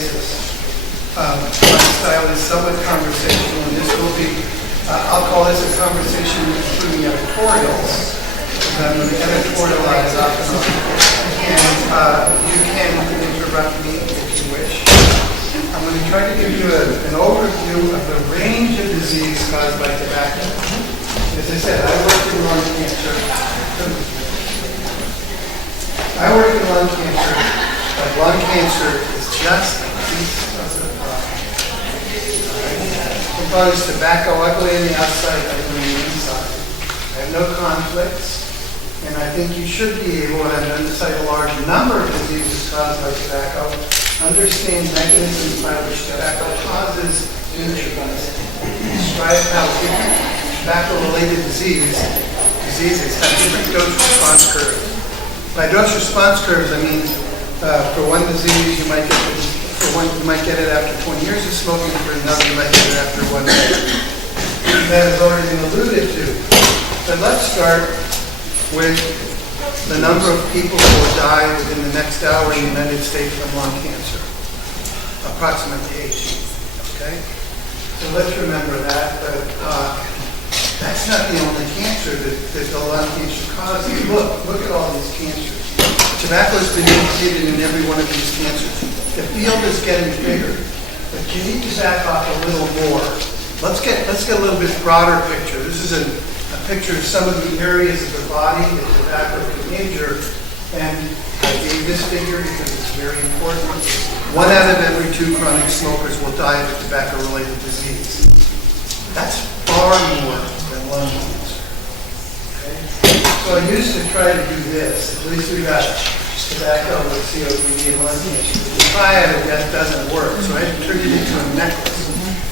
basis. My style is somewhat conversational, and this will be, I'll call this a conversation including editorials. I'm going to editorialize off and on. And you can interrupt me if you wish. I'm going to try to give you an overview of the range of disease caused by tobacco. As I said, I work in lung cancer. But lung cancer is just a piece of the problem. Composed tobacco, ugly on the outside, ugly on the inside. I have no conflicts. And I think you should be able, and I'm going to cite a large number of diseases caused by tobacco, understand mechanisms by which tobacco causes injuries, describe how different tobacco-related diseases have different dose-response curves. By dose-response curves, I mean for one disease you might get it after 20 years of smoking, for another you might get it after 1 day. That has already been alluded to. But let's start with the number of people who will die within the next hour in the United States from lung cancer. Approximately 18. Okay? So let's remember that. But that's not the only cancer that the lung cancer causes. Look at all these cancers. Tobacco has been indicated in every one of these cancers. The field is getting bigger, but you need to back off a little more. Let's get a little bit broader picture. This is a picture of some of the areas of the body that tobacco can injure, and I gave this figure because it's very important. 1 out of every 2 chronic smokers will die of a tobacco-related disease. That's far more than lung cancer. Okay? So I used to try to do this. At least we got tobacco with COPD and lung cancer. The triad of that doesn't work, so I turned it into a necklace.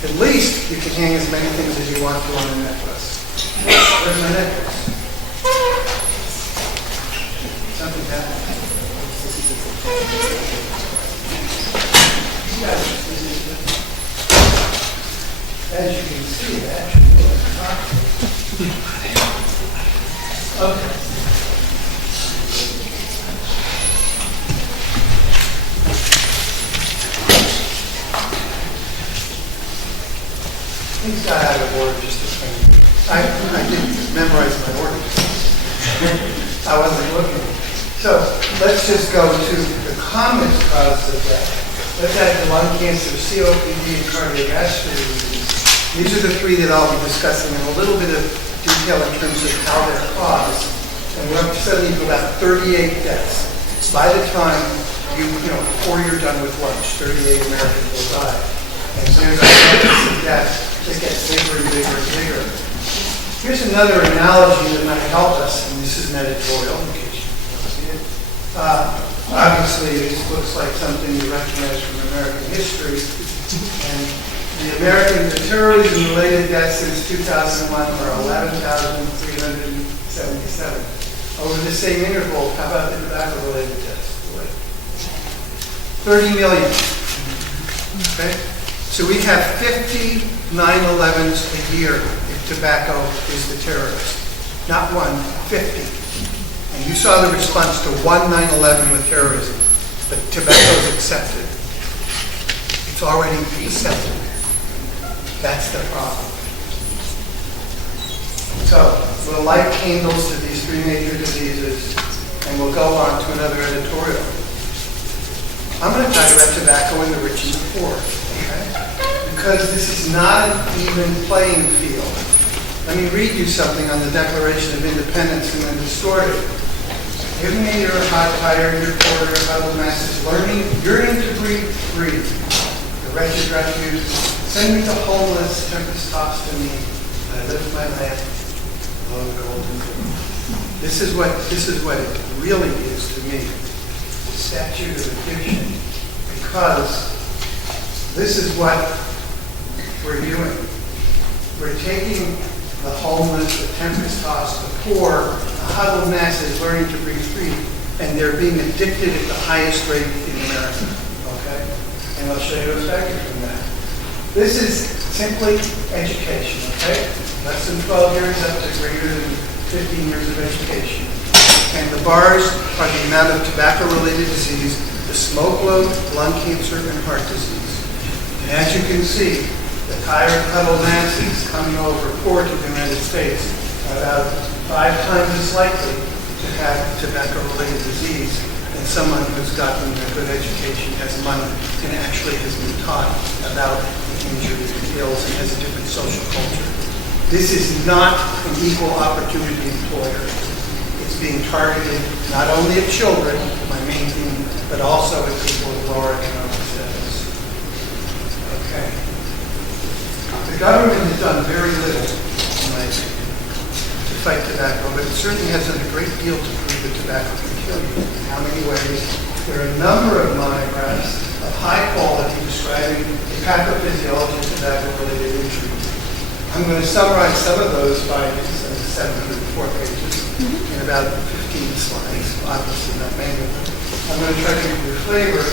At least you can hang as many things as you want to on a necklace. Where's my necklace? Something happened. As you can see, it actually was toxic. Okay. Things got out of order just a second. I didn't memorize my orders. I wasn't looking. So let's just go to the common causes of death. Let's add the lung cancer, COPD, and cardiovascular disease. These are the 3 that I'll be discussing in a little bit of detail in terms of how they're caused. And we're up to suddenly to about 38 deaths. By the time before you're done with lunch, 38 Americans will die. And so there's a chance of death that gets bigger and bigger and bigger. Here's another analogy that might help us, and this is an editorial in case you don't see it. Obviously, this looks like something you recognize from American history. And the terrorism-related deaths since 2001 are 11,377. Over the same interval, how about the tobacco-related deaths? 30 million. Okay? So we have 50 9/11s a year if tobacco is the terrorist. Not 1, 50. And you saw the response to 1 9/11 with terrorism. But tobacco is accepted. It's already accepted. That's the problem. So we'll light candles to these 3 major diseases, and we'll go on to another editorial. I'm going to talk about tobacco in the rich and the poor. Okay? Because this is not an even playing field. Let me read you something on the Declaration of Independence and then distort it. Give me your hot, tired, your poor, your huddled masses, yearning to breathe free. The wretched refuge, send me to homeless, tempest tossed to me. I lift my lamp, low golden gloom. This is what it really is to me. The statute of addiction. Because this is what we're doing. We're taking the homeless, the tempest-tossed, the poor, the huddled masses learning to breathe free, and they're being addicted at the highest rate in America. Okay? And I'll show you a factor from that. This is simply education. Okay? Less than 12 years up to greater than 15 years of education. And the bars are the amount of tobacco-related disease the smoke load, lung cancer, and heart disease. And as you can see, the tire puddle masses coming over port of the United States are about 5 times as likely to have tobacco-related disease than someone who's gotten a good education, has money, and actually has been taught about the injuries and ills and has a different social culture. This is not an equal opportunity employer. It's being targeted not only at children, my main theme, but also at people with lower economic status. Okay. The government has done very little, in my opinion, to fight tobacco, but it certainly has done a great deal to prove that tobacco can kill you. In how many ways? There are a number of monographs of high quality describing the pathophysiology of tobacco-related injuries. I'm going to summarize some of those by 704 pages in about 15 slides, obviously not many of them. I'm going to try to give you a flavor,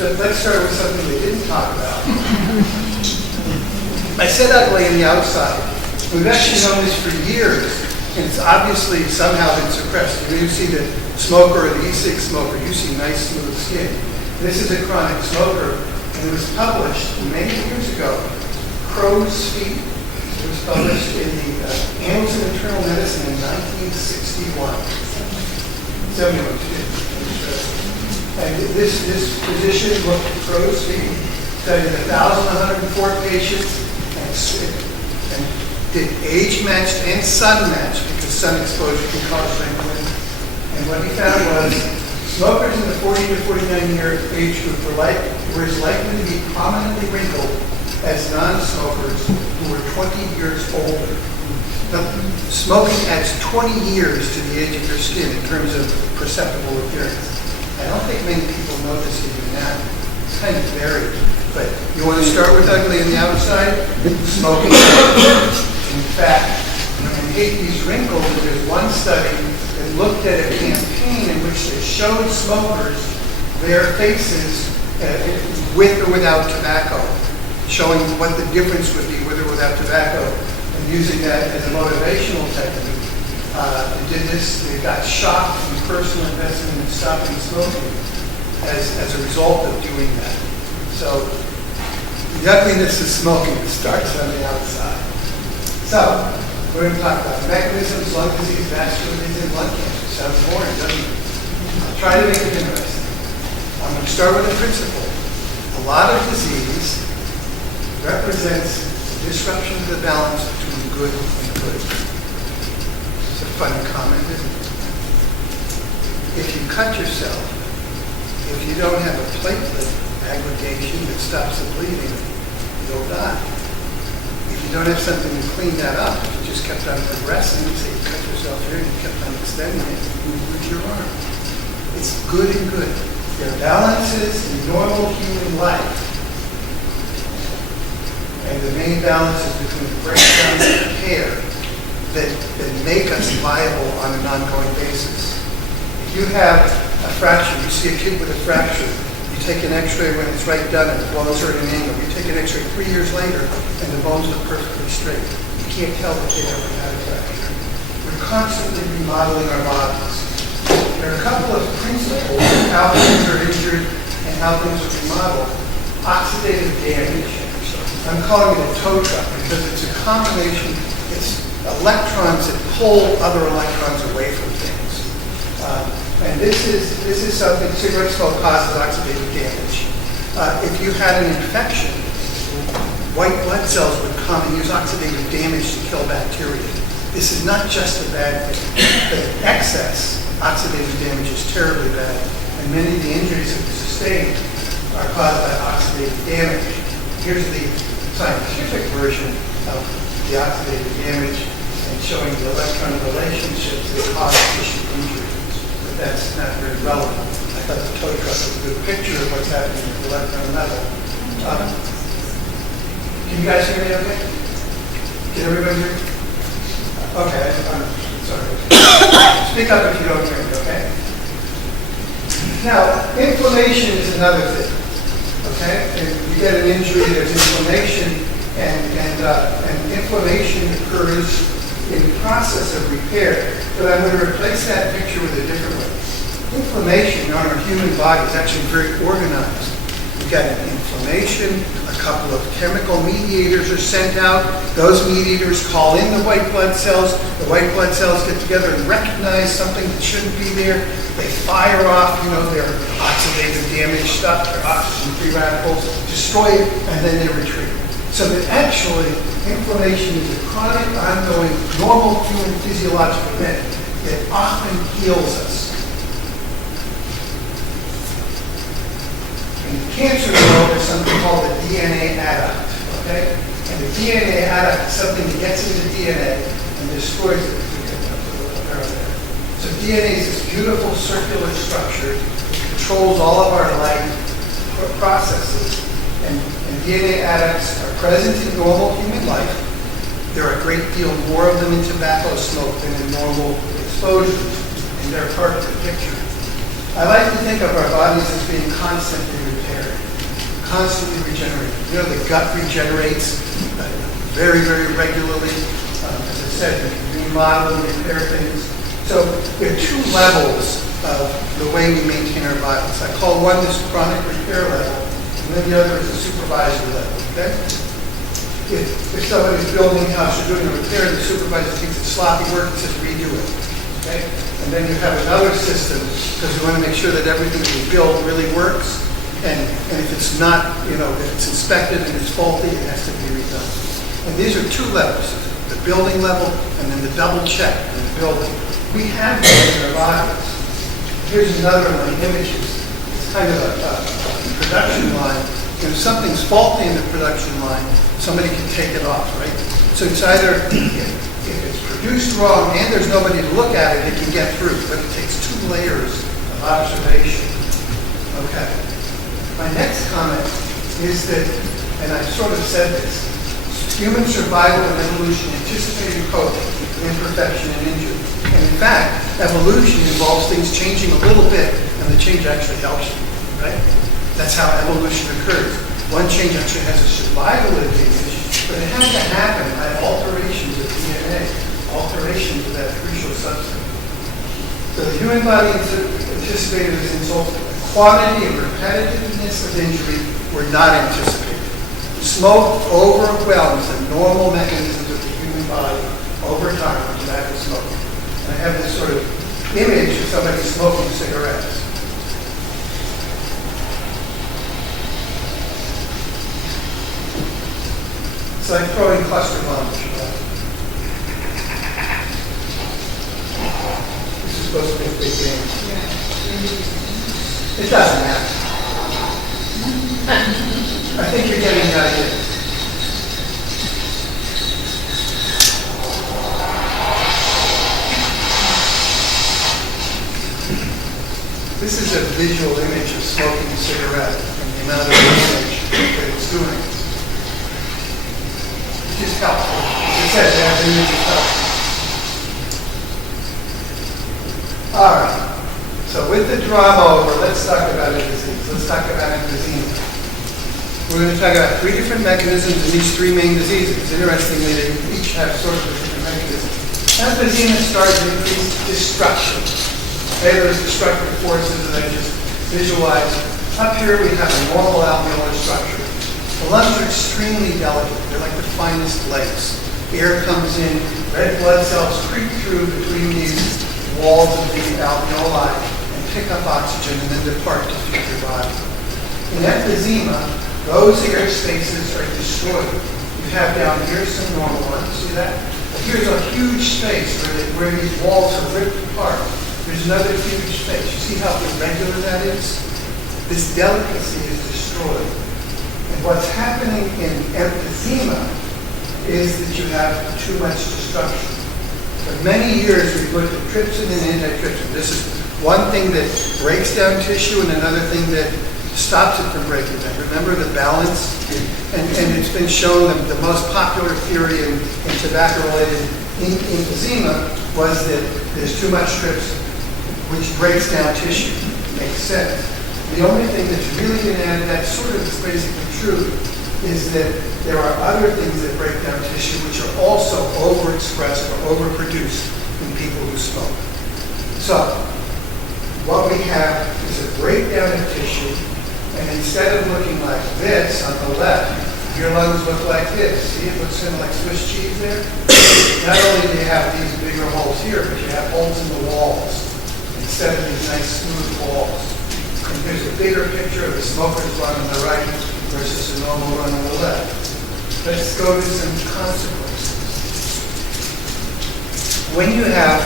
but let's start with something we didn't talk about. I said ugly on the outside. We've actually known this for years, and it's obviously somehow been suppressed. You see the smoker or the e-cig smoker, you see nice smooth skin. This is a chronic smoker, and it was published many years ago. Crow's feet. It was published in the Annals of Internal Medicine in 1961. 71. And this physician looked at crow's feet, studied 1,104 patients, and did age-matched and sun-matched because sun exposure can cause wrinkling. And what he found was smokers in the 40 to 49-year age group were as likely to be prominently wrinkled as non-smokers who were 20 years older. Now, smoking adds 20 years to the age of your skin in terms of perceptible appearance. I don't think many people know this even now. It's kind of varied. But you want to start with ugly on the outside? Smoking. In fact, I hate these wrinkles. There's one study that looked at a campaign in which they showed smokers their faces with or without tobacco, showing what the difference would be with or without tobacco, and using that as a motivational technique. They did this, they got shocked from personal investment in stopping smoking as a result of doing that. So, the ugliness of smoking starts on the outside. So, we're going to talk about mechanisms, lung disease, vascular disease, and lung cancer. Sounds boring, doesn't it? I'll try to make it interesting. I'm going to start with a principle. A lot of disease represents the disruption of the balance between good and good. It's a funny comment, isn't it? If you cut yourself, if you don't have a platelet aggregation that stops the bleeding, you'll die. If you don't have something to clean that up, if you just kept on progressing, say you cut yourself here and you kept on extending it, you would lose your arm. It's good and good. There are balances in normal human life. And the main balances between breakdowns and repair that make us viable on an ongoing basis. If you have a fracture, you see a kid with a fracture, you take an x-ray when it's right done and the bones are at an angle. You take an x-ray 3 years later and the bones look perfectly straight. You can't tell that they ever had a fracture. We're constantly remodeling our bodies. There are a couple of principles of how things are injured and how things are remodeled. Oxidative damage. I'm calling it a tow truck because it's a combination, it's electrons that pull other electrons away from things. And this is something, cigarette smoke causes oxidative damage. If you had an infection, white blood cells would come and use oxidative damage to kill bacteria. This is not just a bad thing, but excess oxidative damage is terribly bad. And many of the injuries that we sustain are caused by oxidative damage. Here's the scientific version of the oxidative damage and showing the electron relationships that cause tissue injury. But that's not very relevant. I thought the tow truck was a good picture of what's happening at the electron level. Can you guys hear me okay? Can everybody hear me? Okay, I'm sorry. Speak up if you don't hear me, okay? Now, inflammation is another thing. Okay, if you get an injury, there's inflammation, and inflammation occurs in the process of repair. But I'm going to replace that picture with a different one. Inflammation on our human body is actually very organized. We've got an inflammation, a couple of chemical mediators are sent out. Those mediators call in the white blood cells. The white blood cells get together and recognize something that shouldn't be there. They fire off, their oxidative damage stuff, their oxygen-free radicals, destroy it, and then they retreat. So that actually, inflammation is a chronic, ongoing, normal human physiological event that often heals us. In the cancer world, there's something called the DNA adduct, okay? And the DNA adduct is something that gets into DNA and destroys it. So DNA is this beautiful circular structure that controls all of our life processes. And DNA adducts are present in normal human life. There are a great deal more of them in tobacco smoke than in normal exposures, and they're part of the picture. I like to think of our bodies as being constantly repaired, constantly regenerated. The gut regenerates very, very regularly. As I said, we can remodel and repair things. So there are two levels of the way we maintain our bodies. I call one this chronic repair level, and then the other is a supervisory level, okay? If somebody's building a house, you're doing a repair, the supervisor thinks it's sloppy work and says redo it, okay? And then you have another system, because you want to make sure that everything you build really works. And if it's not, if it's inspected and it's faulty, it has to be redone. And these are two levels, the building level and then the double check in the building. We have those in our bodies. Here's another one of my images. It's kind of a production line. If something's faulty in the production line, somebody can take it off, right? So it's either, if it's produced wrong and there's nobody to look at it, it can get through. But it takes two layers of observation. Okay. My next comment is that, and I've sort of said this, human survival and evolution anticipated coping, imperfection and injury. And in fact, evolution involves things changing a little bit, and the change actually helps you, right? That's how evolution occurs. One change actually has a survival advantage, but it has to happen by alterations of DNA, alterations of that crucial substance. So the human body anticipated as insults, quantity and repetitiveness of injury were not anticipated. Smoke overwhelms the normal mechanisms of the human body over time with tobacco smoke. And I have this sort of image of somebody smoking cigarettes. It's like throwing cluster bombs. This is supposed to be a big game. It doesn't matter. I think you're getting the idea. This is a visual image of smoking a cigarette and the amount of damage that it's doing. It just helps. As I said, that image is helpful. All right. So with the drama over, let's talk about a disease. Let's talk about emphysema. We're going to talk about three different mechanisms in these three main diseases. Interestingly, they each have sort of a different mechanism. Emphysema starts with increased destruction. Okay, those destructive forces that I just visualized. Up here we have a normal alveolar structure. The lungs are extremely delicate. They're like the finest legs. Air comes in, red blood cells creep through between these walls of the alveoli and pick up oxygen and then depart to feed your body. In emphysema, those air spaces are destroyed. You have down here some normal ones, see that? But here's a huge space where these walls are ripped apart. There's another huge space. You see how irregular that is? This delicacy is destroyed. And what's happening in emphysema is that you have too much destruction. For many years, we've looked at trypsin and antitrypsin. This is one thing that breaks down tissue and another thing that stops it from breaking down. Remember the balance? And it's been shown that the most popular theory in tobacco-related emphysema was that there's too much trypsin, which breaks down tissue. Makes sense. The only thing that's really been added that sort of is basically true is that there are other things that break down tissue which are also overexpressed or overproduced in people who smoke. So, what we have is a breakdown of tissue, and instead of looking like this on the left, your lungs look like this. See, it looks kind of like Swiss cheese there? Not only do you have these bigger holes here, but you have holes in the walls instead of these nice smooth walls. And here's a bigger picture of the smoker's lung on the right versus a normal lung on the left. Let's go to some consequences. When you have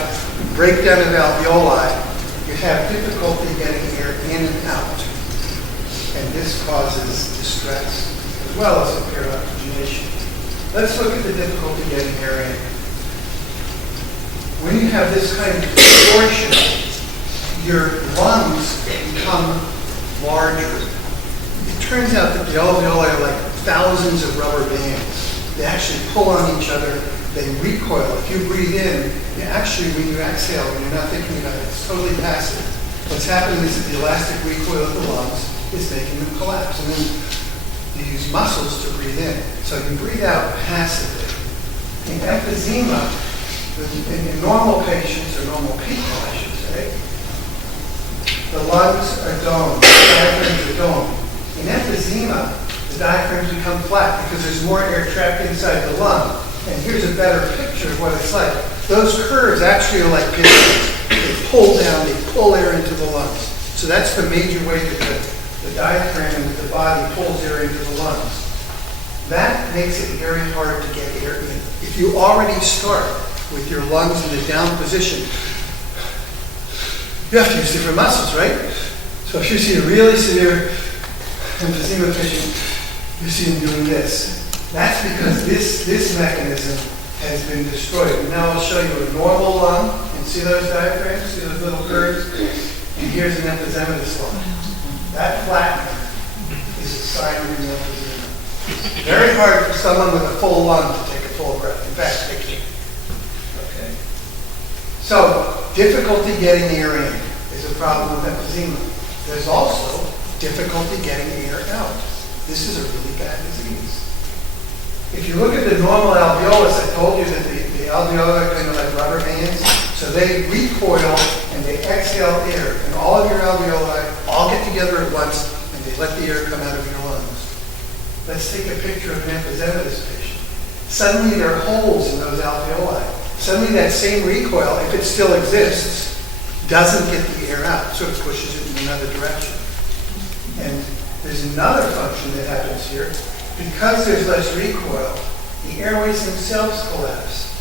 breakdown of alveoli, you have difficulty getting air in and out. And this causes distress, as well as impaired oxygenation. Let's look at the difficulty getting air in. When you have this kind of distortion, your lungs become larger. It turns out that the alveoli are like thousands of rubber bands. They actually pull on each other. They recoil. If you breathe in, you actually, when you exhale, when you're not thinking about it, it's totally passive. What's happening is that the elastic recoil of the lungs is making them collapse. And then you use muscles to breathe in. So you breathe out passively. In emphysema, in normal patients, or normal people, I should say, the lungs are domed, the diaphragms are domed. In emphysema, the diaphragms become flat because there's more air trapped inside the lung. And here's a better picture of what it's like. Those curves actually are like pistons. They pull down, they pull air into the lungs. So that's the major way that the diaphragm and the body pulls air into the lungs. That makes it very hard to get air in. If you already start with your lungs in a down position, you have to use different muscles, right? So if you see a really severe emphysema patient, you see them doing this. That's because this mechanism has been destroyed. And now I'll show you a normal lung. And see those diaphragms? See those little curves? And here's an emphysematous lung. That flattening is a sign of an emphysema. Very hard for someone with a full lung to take a full breath. In fact, they can't. Okay. So, difficulty getting air in is a problem with emphysema. There's also difficulty getting air out. This is a really bad disease. If you look at the normal alveolus, I told you that the alveoli are kind of like rubber bands. So they recoil and they exhale air. And all of your alveoli all get together at once and they let the air come out of your lungs. Let's take a picture of an emphysematous patient. Suddenly there are holes in those alveoli. Suddenly that same recoil, if it still exists, doesn't get the air out. So it pushes it in another direction. And there's another function that happens here. Because there's less recoil, the airways themselves collapse.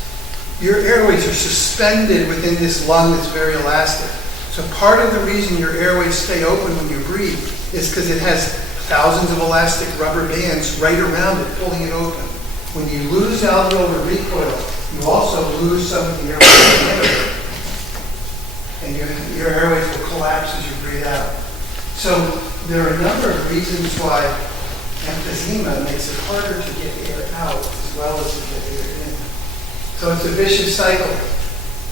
Your airways are suspended within this lung that's very elastic. So part of the reason your airways stay open when you breathe is because it has thousands of elastic rubber bands right around it, pulling it open. When you lose alveolar recoil, you also lose some of the airway, and your airways will collapse as you breathe out. So there are a number of reasons why emphysema makes it harder to get air out as well as to get air in. So it's a vicious cycle.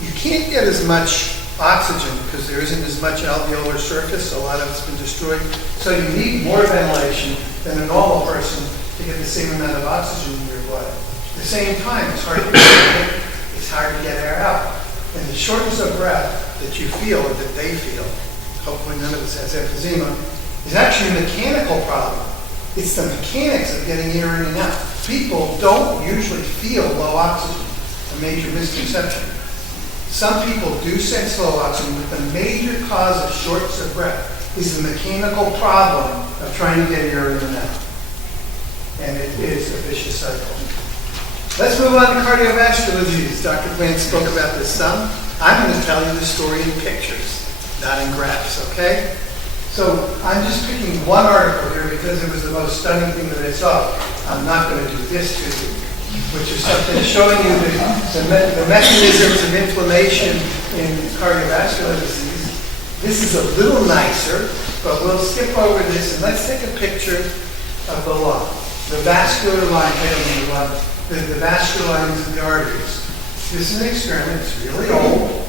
You can't get as much oxygen because there isn't as much alveolar surface. A lot of it's been destroyed. So you need more ventilation than a normal person to get the same amount of oxygen in your blood. At the same time, it's hard to get air in. It's hard to get air out. And the shortness of breath that you feel, or that they feel, hopefully none of us has emphysema, is actually a mechanical problem. It's the mechanics of getting air in and out. People don't usually feel low oxygen, a major misconception. Some people do sense low oxygen, but the major cause of shortness of breath is the mechanical problem of trying to get air in and out. And it is a vicious cycle. Let's move on to cardiovascular disease. Dr. Plant spoke about this some. I'm going to tell you the story in pictures, not in graphs, okay? So I'm just picking one article here because it was the most stunning thing that I saw. I'm not going to do this to you, which is something showing you the mechanisms of inflammation in cardiovascular disease. This is a little nicer, but we'll skip over this and let's take a picture of the lung. The vascular line, the vascular lines of the arteries. This is an experiment. It's really old.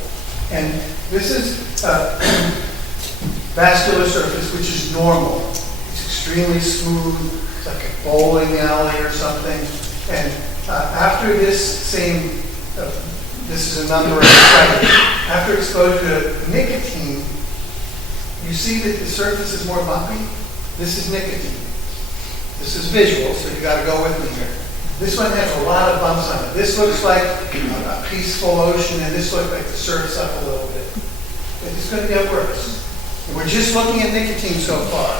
And this is vascular surface, which is normal. It's extremely smooth. It's like a bowling alley or something. And after this is a number of studies. After exposure to nicotine, You see that the surface is more bumpy? This is nicotine. This is visual, so you got to go with me here. This one has a lot of bumps on it. This looks like a peaceful ocean, and this looks like the surf's up a little bit. It's going to get worse. And we're just looking at nicotine so far.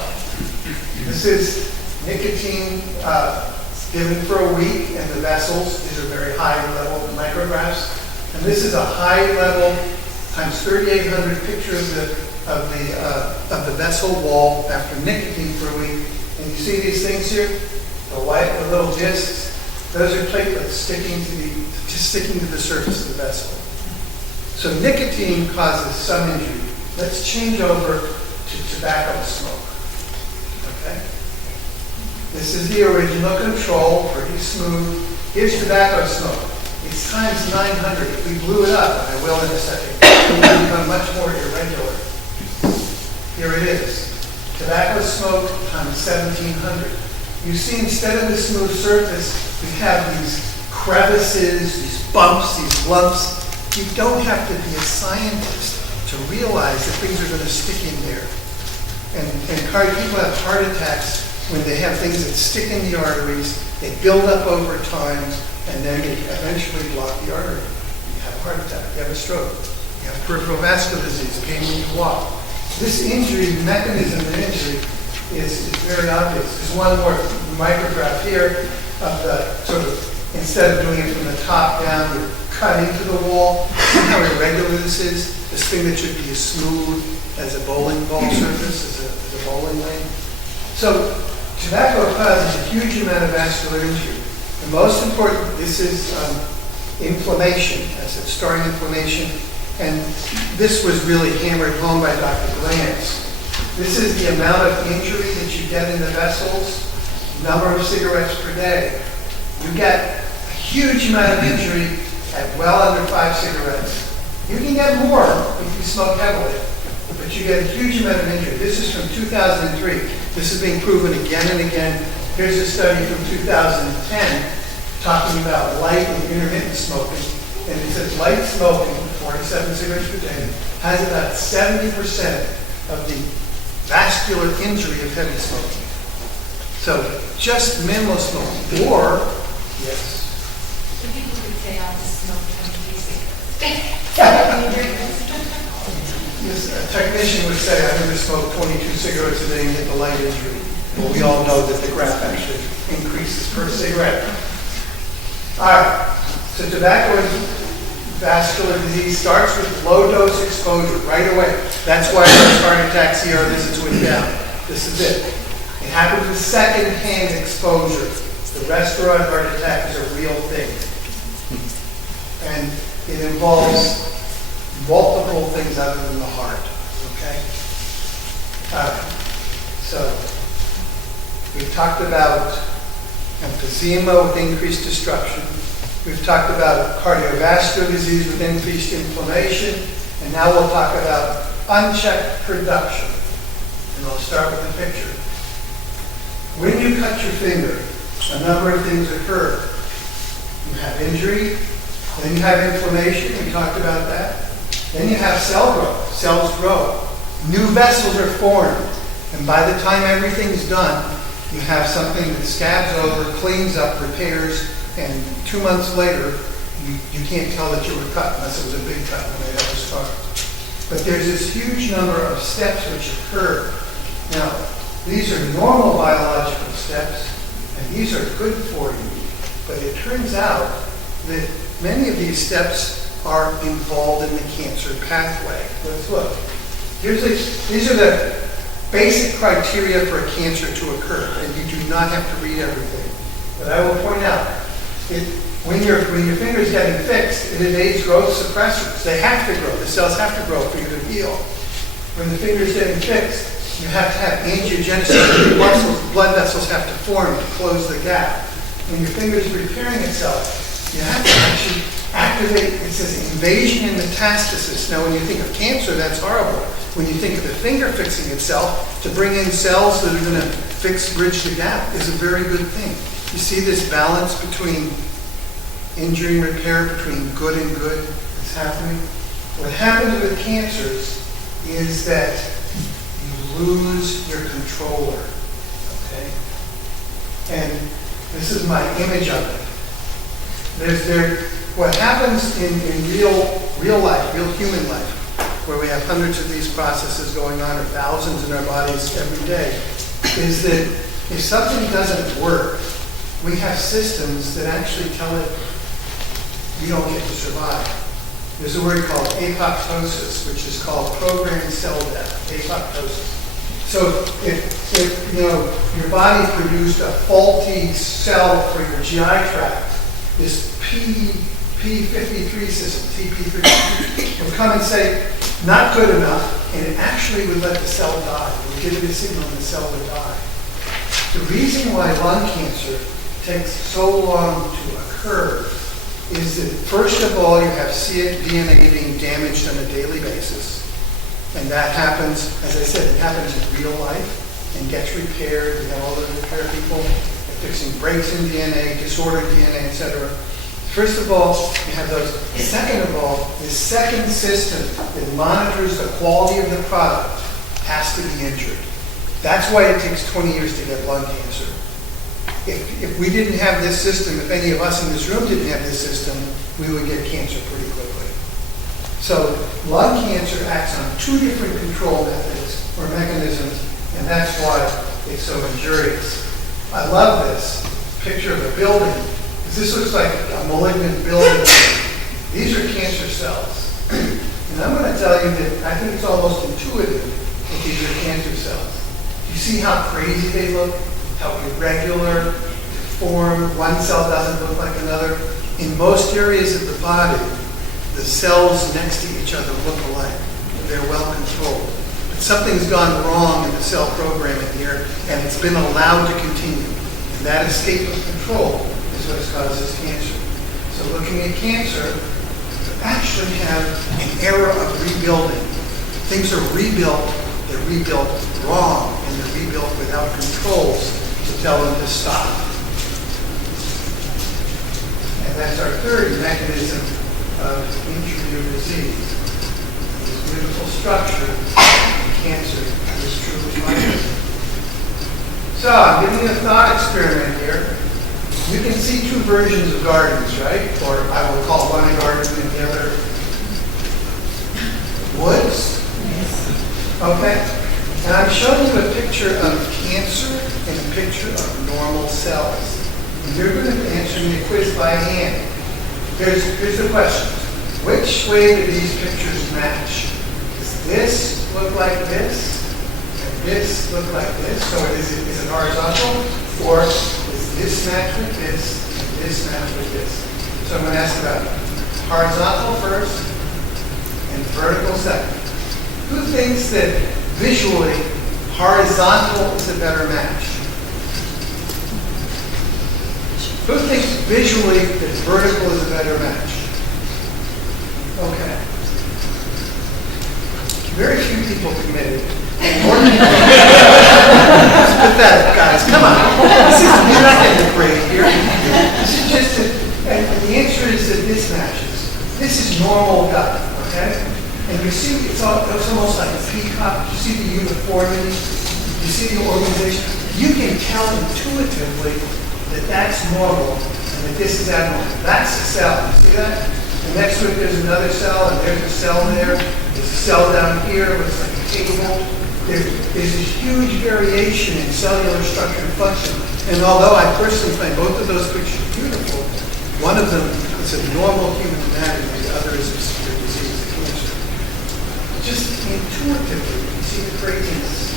This is nicotine given for a week, and the vessels. These are very high level micrographs. And this is a high level times 3,800 picture of the vessel wall after nicotine for a week. And you see these things here, the white, the little discs. Those are platelets sticking to the surface of the vessel. So nicotine causes some injury. Let's change over to tobacco smoke. Okay. This is the original control, pretty smooth. Here's tobacco smoke. It's times 900. If we blew it up, and I will in a second, it will become much more irregular. Here it is. Tobacco smoke times 1700. You see, instead of the smooth surface, we have these crevices, these bumps, these lumps. You don't have to be a scientist to realize that things are going to stick in there. And people have heart attacks when they have things that stick in the arteries, they build up over time, and then they eventually block the artery. You have a heart attack, you have a stroke, you have peripheral vascular disease, pain when you walk. This injury, mechanism of injury, is very obvious. There's one more micrograph here of the sort of, instead of doing it from the top down, you cut into the wall. See how irregular this is? This thing that should be as smooth as a bowling ball surface, as a bowling lane. So tobacco causes a huge amount of vascular injury. The most important, this is inflammation, as it's starting inflammation. And this was really hammered home by Dr. Glantz. This is the amount of injury that you get in the vessels, number of cigarettes per day. You get a huge amount of injury at well under 5 cigarettes. You can get more if you smoke heavily, but you get a huge amount of injury. This is from 2003. This is being proven again and again. Here's a study from 2010 talking about light and intermittent smoking. And it says light smoking, 47 cigarettes per day, has about 70% of the vascular injury of heavy smoking. So just minimal smoking. Or, yes. So people could say, I'll just smoke 23 cigarettes. Yes, a technician would say, I'm going to smoke 22 cigarettes a day and get the light injury. Well, we all know that the graph actually increases per cigarette. All right. So tobacco and vascular disease starts with low-dose exposure right away. That's why most heart attacks here, this is went down. This is it. It happens with second-hand exposure. The restaurant heart attack is a real thing. And it involves multiple things other than the heart. Okay? All right. So we've talked about emphysema with increased destruction. We've talked about cardiovascular disease with increased inflammation, and now we'll talk about unchecked production. And I'll start with the picture. When you cut your finger, a number of things occur. You have injury, then you have inflammation, we talked about that. Then you have cell growth. Cells grow. New vessels are formed, and by the time everything's done, you have something that scabs over, cleans up, repairs, and 2 months later, you can't tell that you were cut unless it was a big cut when they have a scar. But there's this huge number of steps which occur. Now, these are normal biological steps, and these are good for you. But it turns out that many of these steps are involved in the cancer pathway. Let's look. These are the basic criteria for a cancer to occur, and you do not have to read everything. But I will point out, when your finger's getting fixed, it evades growth suppressors. They have to grow. The cells have to grow for you to heal. When the finger's getting fixed, you have to have angiogenesis. Blood vessels have to form to close the gap. When your finger's repairing itself, you have to actually activate, it says invasion and metastasis. Now when you think of cancer, that's horrible. When you think of the finger fixing itself, to bring in cells that are going to bridge the gap is a very good thing. You see this balance between injury and repair, between good and good that's happening? What happens with cancers is that lose your controller, okay? And this is my image of it. What happens in real life, real human life, where we have hundreds of these processes going on or thousands in our bodies every day, is that if something doesn't work, we have systems that actually tell it you don't get to survive. There's a word called apoptosis, which is called programmed cell death, apoptosis. So if your body produced a faulty cell for your GI tract, this P53 system, TP53, would come and say, not good enough, and it actually would let the cell die. It would give it a signal and the cell would die. The reason why lung cancer takes so long to occur is that, first of all, you have DNA being damaged on a daily basis. And that happens, as I said, it happens in real life and gets repaired. We have all those repair people fixing breaks in DNA, disordered DNA, etc. First of all, you have those. Second of all, the second system that monitors the quality of the product has to be injured. That's why it takes 20 years to get lung cancer. If we didn't have this system, if any of us in this room didn't have this system, we would get cancer pretty quickly. So lung cancer acts on two different control methods or mechanisms, and that's why it's so injurious. I love this picture of a building, because this looks like a malignant building. These are cancer cells. And I'm going to tell you that I think it's almost intuitive that these are cancer cells. You see how crazy they look, how irregular, deformed, one cell doesn't look like another. In most areas of the body, the cells next to each other look alike. They're well controlled. But something's gone wrong in the cell programming here, and it's been allowed to continue. And that escape of control is what causes cancer. So looking at cancer, you actually have an era of rebuilding. Things are rebuilt, they're rebuilt wrong, and they're rebuilt without controls to tell them to stop. And that's our third mechanism of intrauterine disease. This beautiful structure, cancer, is truly vital. So I'm giving you a thought experiment here. You can see two versions of gardens, right? Or I will call one a garden and the other woods. Okay? And I'm showing you a picture of cancer and a picture of normal cells. And you're going to answer me a quiz by hand. Here's the question. Which way do these pictures match? Does this look like this? And this look like this? So is it horizontal? Or does this match with this and this match with this? So I'm going to ask about horizontal first and vertical second. Who thinks that visually horizontal is a better match? Who thinks visually that vertical is a better match? Okay. Very few people committed. More people. It's pathetic, guys. Come on. You're not getting a break here. This is just and the answer is that this matches. This is normal gut, okay? And you see, it's almost like a peacock. You see the uniformity. You see the organization. You can tell intuitively that that's normal and that this is abnormal. That's a cell. You see that? And next to it, there's another cell, and there's a cell there. There's a cell down here. Looks like a cable. There's this huge variation in cellular structure and function. And although I personally find both of those pictures beautiful, one of them is a normal human anatomy, the other is a severe disease, a cancer. Just intuitively, you see the craziness.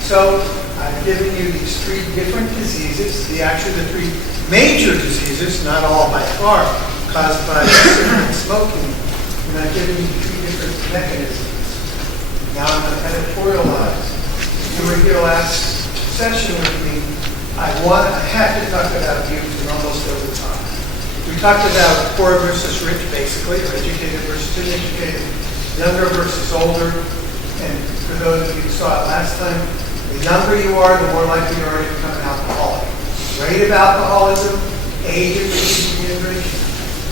So I've given you these three different diseases. Actually, the three major diseases, not all by far, caused by cigarette smoking. And I've given you three different mechanisms. Now I'm going to editorialize. If you were here last session with me, I have to talk about youth and almost over time. We talked about poor versus rich, basically, or educated versus uneducated, younger versus older. And for those of you who saw it last time, the younger you are, the more likely you are to become an alcoholic. Rate of alcoholism, age at which you begin drinking.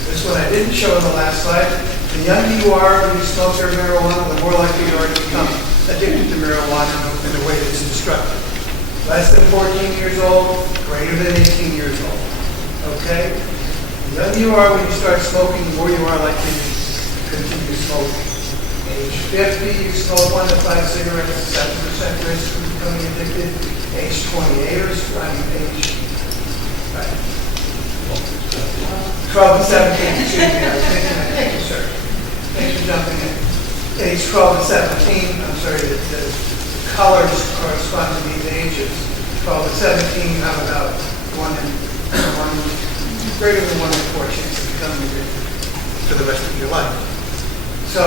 This one I didn't show in the last slide. The younger you are when you smoke or marijuana, the more likely you are to become addicted to marijuana and in a way that's destructive. Less than 14 years old, greater than 18 years old. Okay? The younger you are when you start smoking, the more you are likely to continue smoking. Age 50, you smoke 1 to 5 cigarettes, 7% risk of becoming addicted. Age 28 or age 12 to 17, excuse me, I was thinking that. Thank you, sir. Thanks for jumping in. Age 12 to 17, I'm sorry, the colors correspond to these ages. 12 to 17, you have about greater than 1 in 4 chance of becoming addicted for the rest of your life. So,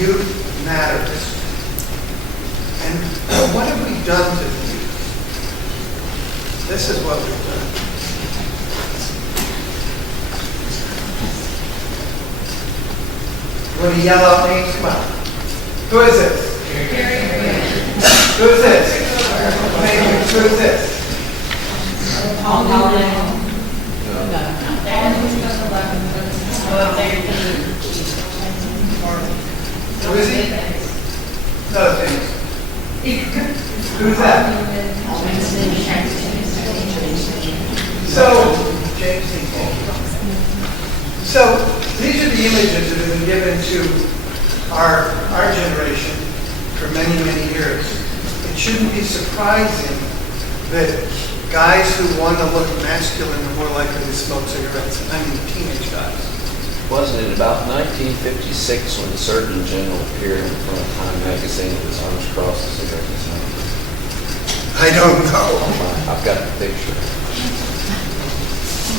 youth matters. And what have we done to the youth? This is what we've done. You want to yell out names? Come on. Who is this? Who is this? Who is this? Who is he? No, thanks. Who's that? James D. So, these are the images that have been given to our generation for many, many years. It shouldn't be surprising that guys who want to look masculine are more likely to smoke cigarettes. I mean, teenage guys. Wasn't it about 1956 when the Surgeon General appeared in front of Time magazine with his arms crossed and cigarette in his hand? I don't know. I've got the picture.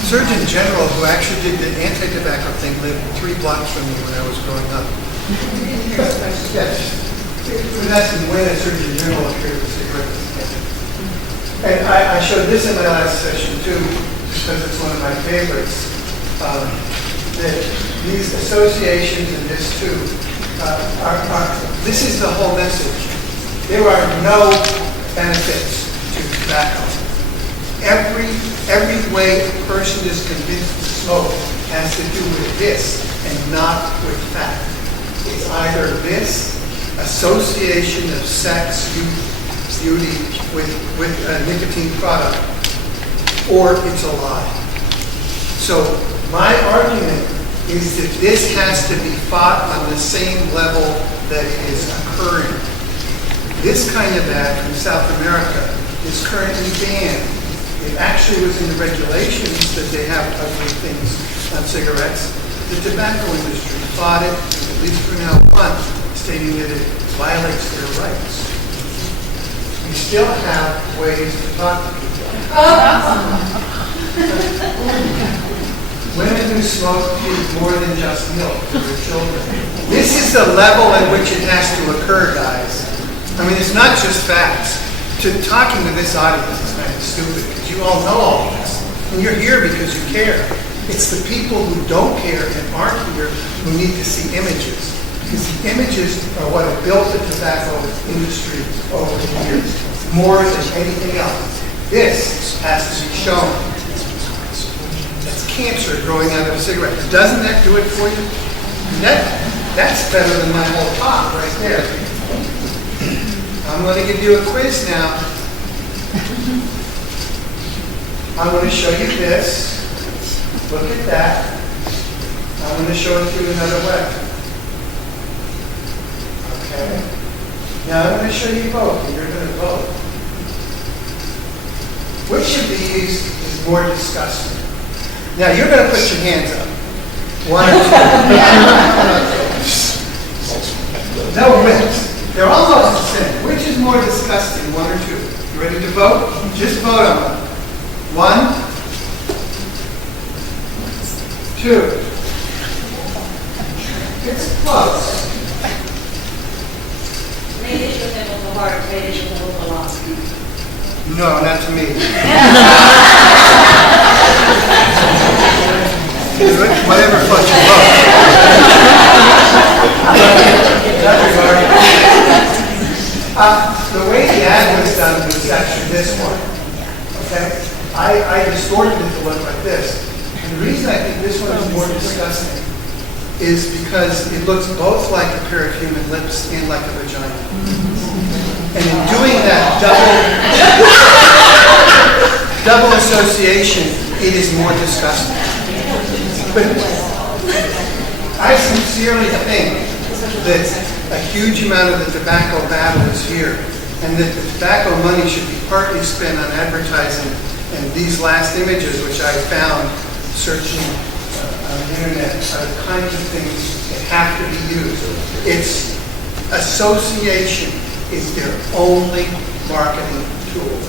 Surgeon General, who actually did the anti-tobacco thing, lived 3 blocks from me when I was growing up. Yes. We're asking when a Surgeon General appeared with cigarettes. And I showed this in my last session too, because it's one of my favorites. That these associations and this too, this is the whole message. There are no benefits to tobacco. Every way a person is convinced to smoke has to do with this and not with fact. It's either this association of sex, youth, beauty with a nicotine product, or it's a lie. So my argument is that this has to be fought on the same level that it is occurring. This kind of ad from South America is currently banned. It actually was in the regulations that they have ugly things on cigarettes. The tobacco industry fought it, at least for now once, stating that it violates their rights. We still have ways to talk to people. Women who smoke use more than just milk for their children. This is the level at which it has to occur, guys. I mean, it's not just facts. Talking to this audience is kind of stupid because you all know all this. And you're here because you care. It's the people who don't care and aren't here who need to see images. Because the images are what have built the tobacco industry over the years, more than anything else. This has to be shown. That's cancer growing out of a cigarette. Doesn't that do it for you? That's better than my whole talk right there. I'm going to give you a quiz now. I'm going to show you this. Look at that. I'm going to show it to you another way. Okay. Now I'm going to show you both, and you're going to vote. Which of these is more disgusting? Now you're going to put your hands up. 1 or 2. No wins. They're almost the same. Which is more disgusting, 1 or 2? You ready to vote? Just vote on them. 1, 2. It's close. Maybe with a little heart, maybe with a little lost. No, not to me. Whatever floats your boat. The way the ad was done was actually this one. Okay? I distorted it to look like this. And the reason I think this one is more disgusting is because it looks both like a pair of human lips and like a vagina. And in doing that double association, it is more disgusting. But I sincerely think that a huge amount of the tobacco battle is here, and that the tobacco money should be partly spent on advertising. And these last images, which I found searching on the internet, are the kinds of things that have to be used. It's association is their only marketing tool.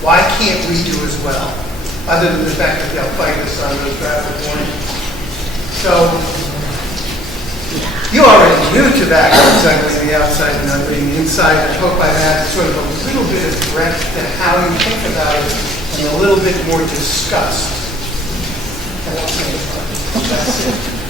Why can't we do as well? Other than the fact that they'll fight us on those traffic warnings. So, you already knew tobacco was ugly on the outside and ugly on the inside. I hope I've added sort of a little bit of breadth to how you think about it and a little bit more disgust. That's it.